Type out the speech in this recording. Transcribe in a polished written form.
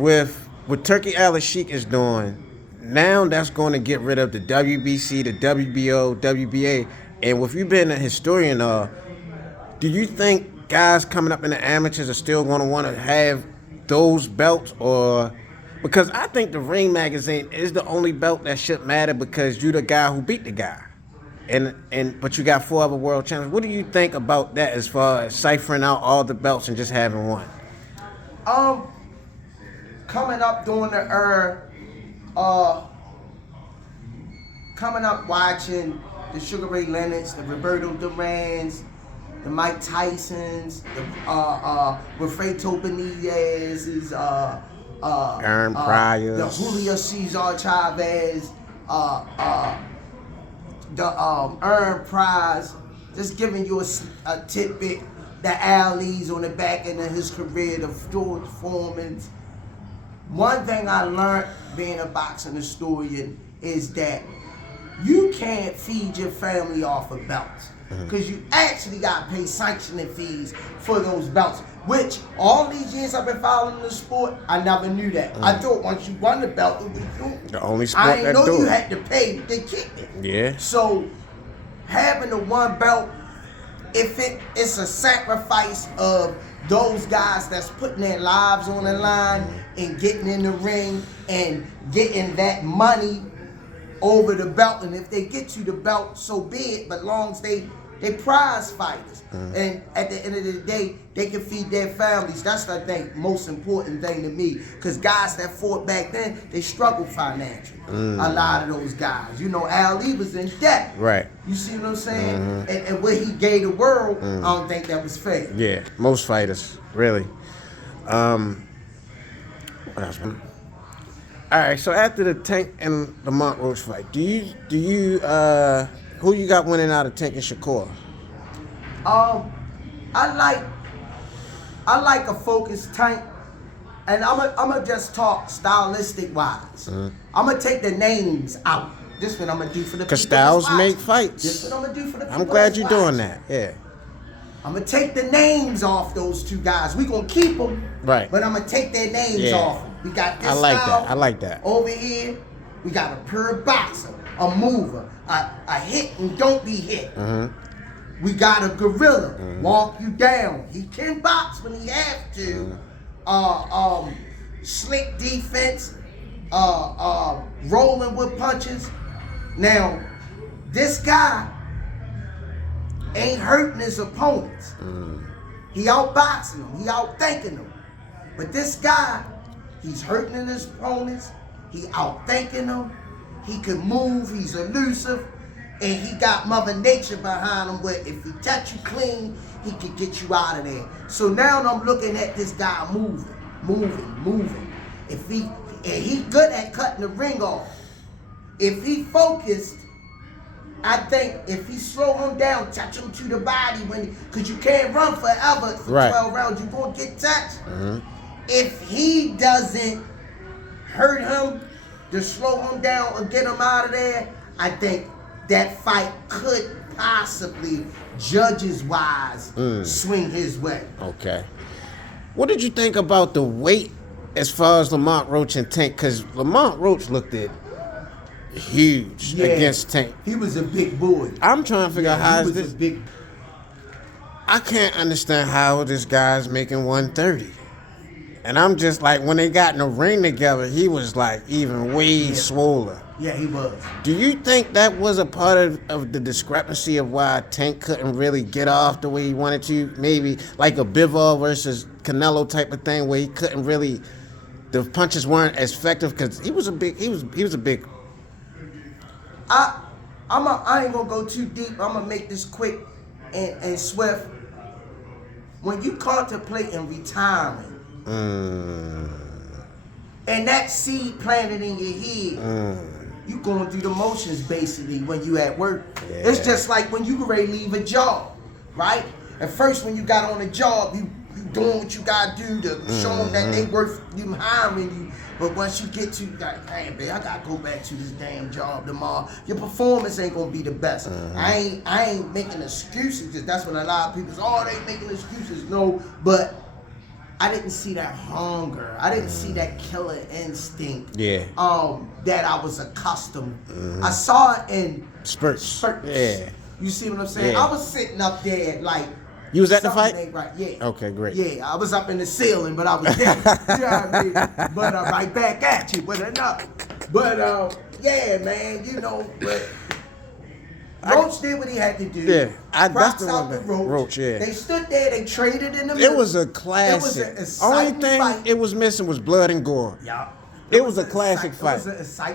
with what Thurki Sheik is doing, now that's going to get rid of the WBC, the WBO, WBA. And with you being a historian, do you think guys coming up in the amateurs are still going to want to have those belts, or because I think the Ring magazine is the only belt that should matter because you're the guy who beat the guy, and but you got 4 other world champions. What do you think about that as far as ciphering out all the belts and just having one? Coming up during the era, coming up watching the Sugar Ray Leonards, the Roberto Durans, the Mike Tysons, the Wilfredo Benitez's, Aaron Pryor's, the Julio Cesar Chavez, the Aaron Pryor's, just giving you a tidbit. The Ali's on the back end of his career, the George Foreman's. One thing I learned being a boxing historian is that you can't feed your family off of belts, because you actually got to pay sanctioning fees for those belts, which all these years I've been following the sport, I never knew that. I thought once you won the belt, it was you. The only sport I didn't that know do you it. had to pay to kick it. Yeah. So having the one belt, if it's a sacrifice of those guys that's putting their lives on the line and getting in the ring and getting that money over the belt, and if they get you the belt, so be it, but long as they prize fighters. And at the end of the day, they can feed their families. That's, I think, most important thing to me, because guys that fought back then, they struggled financially. A lot of those guys. You know, Ali was in debt. Right. You see what I'm saying? And what he gave the world, I don't think that was fair. Yeah, most fighters, really. What else? All right, so after the Tank and Lamont Roach fight, do you who you got winning out of Tank and Shakur? I like a focused Tank, and I'm just talk stylistic wise. I'm gonna take the names out. This what I'm gonna do for the people. Cause styles that's make watching. fights. This what I'm gonna do for the people. I'm glad that's you're doing watching. that. Yeah. I'm gonna take the names off those 2 guys. We gonna keep them, Right. but I'm gonna take their names Yeah. off them. We got this I like style that. I like that. over here. We got a pure boxer, a mover, a hit and don't be hit. We got a gorilla, walk you down. He can box when he have to. Slick defense, rolling with punches. Now, this guy ain't hurting his opponents. He outboxing them, he outthinking them. But this guy, he's hurting his opponents, he outthinking them, he can move, he's elusive, and he got Mother Nature behind him where if he touch you clean, he can get you out of there. So now I'm looking at this guy moving. If he good at cutting the ring off. If he focused, I think if he slow him down, touch him to the body, because you can't run forever for 12 rounds, you're going to get touched. If he doesn't hurt him, to slow him down or get him out of there, I think that fight could possibly, judges-wise, swing his way. Okay. What did you think about the weight as far as Lamont Roach and Tank? Because Lamont Roach looked at huge against Tank. He was a big boy. I'm trying to figure out how he is was this. a big. I can't understand how this guy's making 130. And I'm just like, when they got in the ring together, he was like even way swollen. Yeah, he was. Do you think that was a part of the discrepancy of why Tank couldn't really get off the way he wanted to? Maybe like a Bivol versus Canelo type of thing where he couldn't really, the punches weren't as effective because he was a big. I ain't gonna go too deep. I'm gonna make this quick and swift. When you contemplating retiring, and that seed planted in your head, you going through the motions basically when you at work. Yeah. It's just like when you ready to leave a job, right? At first when you got on a job, you doing what you gotta do to show them that they worth you hiring you. But once you get to like, hey babe, I gotta go back to this damn job tomorrow. Your performance ain't gonna be the best. I ain't making excuses, because that's what a lot of people say, oh, they making excuses. No, but I didn't see that hunger. I didn't see that killer instinct. Yeah. That I was accustomed. I saw it in Spurts. spurts. Yeah. You see what I'm saying? Yeah. I was sitting up there like. You was at the something fight? ain't right. Yeah. Okay, great. Yeah, I was up in the ceiling, but I was there. You know what I mean? But right back at you with another. But yeah, man, you know, but Roach did what he had to do. Yeah, that's Props the out one. to Roach. Roach, yeah. They stood there, they traded in the middle. It was a classic. It was an Only exciting thing fight. it was missing was blood and gore. Yeah. It was a classic It fight. was an exciting